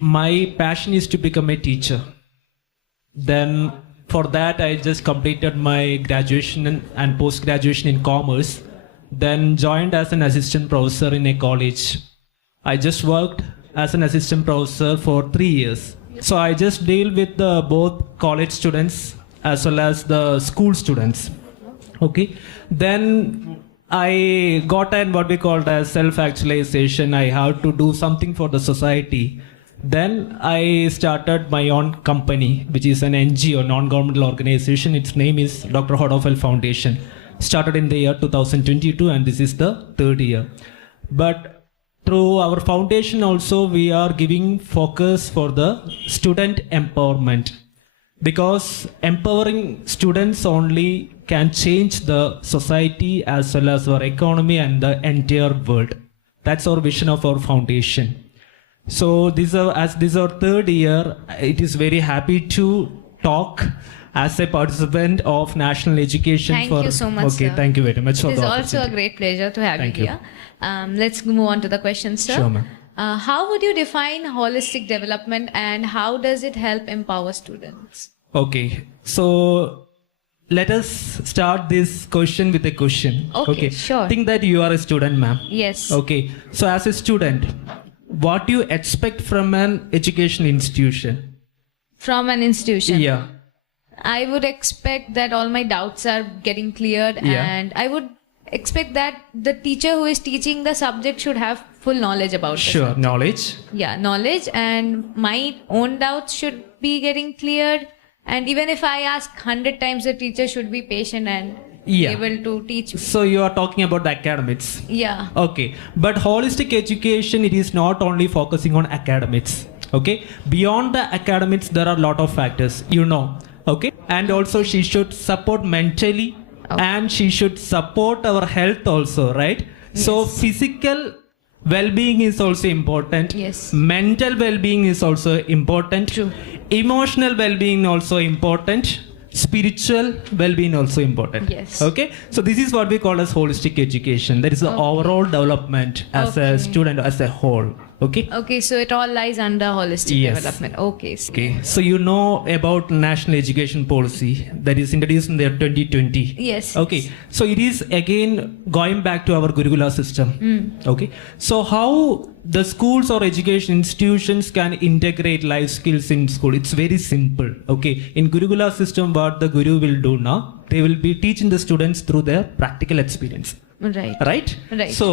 my passion is to become a teacher. Then for that, I just completed my graduation and post-graduation in commerce. Then joined as an assistant professor in a college. I just worked as an assistant professor for 3 years. So I just deal with both college students as well as the school students. Okay. Then I got an what we call as self-actualization. I have to do something for the society. Then I started my own company, which is an NGO, non-governmental organization. Its name is Dr.Hodophile Foundation. Started in the year 2022, and this is the 3rd year. But through our foundation also, we are giving focus for the student empowerment. Because empowering students only can change the society as well as our economy and the entire world. That's our vision of our foundation. So as this is our 3rd year, it is very happy to talk as a participant of national education. Thank you so much, Okay, sir. thank you very much for It is the also a opportunity. great pleasure to have Thank you you. here. Let's move on to the questions, sir. Sure, ma'am. How would you define holistic development and how does it help empower students? Okay, so let us start this question with a question. Okay, sure. Think that you are a student, ma'am. Yes. Okay, so as a student, what do you expect from an education institution? From an institution. Yeah. I would expect that all my doubts are getting cleared, Yeah. and I would expect that the teacher who is teaching the subject should have full knowledge about it. Sure, knowledge. Yeah, knowledge, and my own doubts should be getting cleared. And even if I ask 100 times, the teacher should be patient and Yeah. able to teach me. So you are talking about the academics. Yeah. Okay, but holistic education, it is not only focusing on academics. Okay, beyond the academics, there are a lot of factors, you know. Okay, and also she should support mentally, and she should support our health also, right? So physical well-being is also important. Yes. Mental well-being is also important. True. Emotional well-being also important. Spiritual well-being also important. Yes. Okay, so this is what we call as holistic education. That is the overall development as a student as a whole. Okay. Okay, so it all lies under holistic Yes. development. Okay. Okay, so you know about national education policy that is introduced in the year 2020. Yes. Okay, so it is again going back to our Gurukula system. Okay, so how the schools or education institutions can integrate life skills in school? It's very simple. Okay, in Gurukula system, what the Guru will do now, they will be teaching the students through their practical experience. Right. Right? Right. So,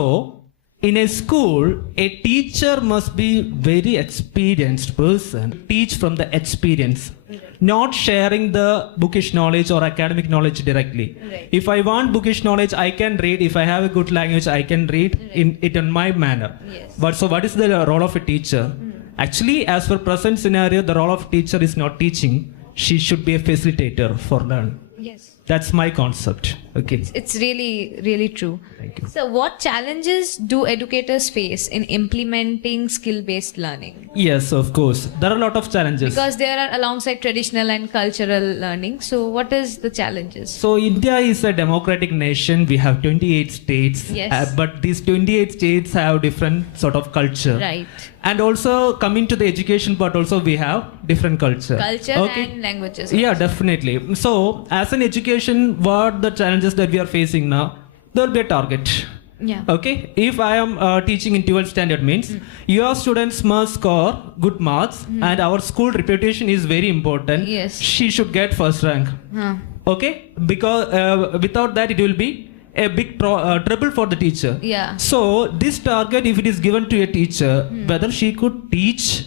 in a school, a teacher must be very experienced person, teach from the experience, not sharing the bookish knowledge or academic knowledge directly. Right. If I want bookish knowledge, I can read. If I have a good language, I can read in my manner. Yes. But so what is the role of a teacher? Actually, as per present scenario, the role of teacher is not teaching. She should be a facilitator for learn. Yes. That's my concept. Okay. It's really, really true. Thank you. So, what challenges do educators face in implementing skill-based learning? Yes, of course. There are a lot of challenges. Because there are alongside traditional and cultural learning. So, what is the challenges? So India is a democratic nation. We have 28 states. Yes. But these 28 states have different sort of culture. Right. And also coming to the education part also we have different culture. Culture and languages. Yeah, also. definitely. So as an education, what the challenges that we are facing now, there will be a target. Yeah. Okay, if I am teaching in 12th standard means your students must score good marks and our school reputation is very important. Yes. She should get first rank. Huh. Okay, because without that it will be a big trouble for the teacher. Yeah. So this target, if it is given to a teacher, whether she could teach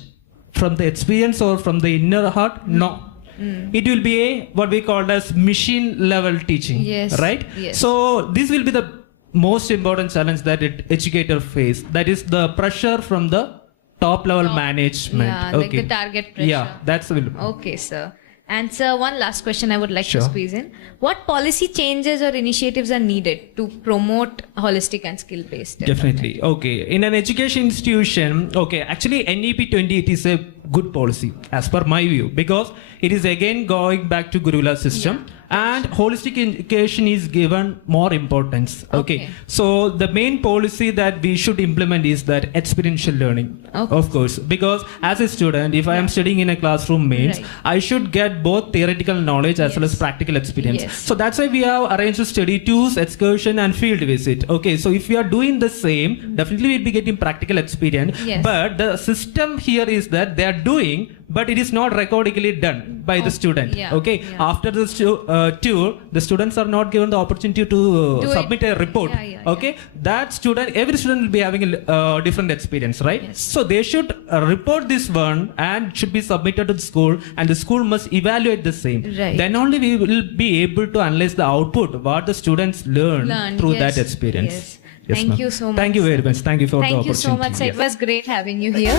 from the experience or from the inner heart, no. It will be a what we call as machine level teaching. Yes. Right? Yes. So this will be the most important challenge that educator face. That is the pressure from the top level management. Yeah, like the target pressure. Yeah, that's will. Okay, sir. And sir, one last question I would like Sure. to squeeze in. What policy changes or initiatives are needed to promote holistic and skill-based development? Definitely. Okay. In an education institution, okay, actually NEP 20, it is a good policy as per my view, because it is again going back to Gurula system, and holistic education is given more importance. Okay. So the main policy that we should implement is that experiential learning, of course, because as a student, if I am studying in a classroom means I should get both theoretical knowledge as well as practical experience. So that's why we have arranged study tours, excursion and field visit. Okay, so if we are doing the same, definitely we'll be getting practical experience. But the system here is that they are doing, but it is not recordically done by the student. Okay, after the tour, the students are not given the opportunity to submit a report. Okay, that student, every student will be having a different experience, right? So they should report this one and should be submitted to the school, and the school must evaluate the same. Then only we will be able to analyze the output, what the students learn through that experience. Thank you so much. Thank you very much. Thank you for the opportunity. Thank you so much. It was great having you here.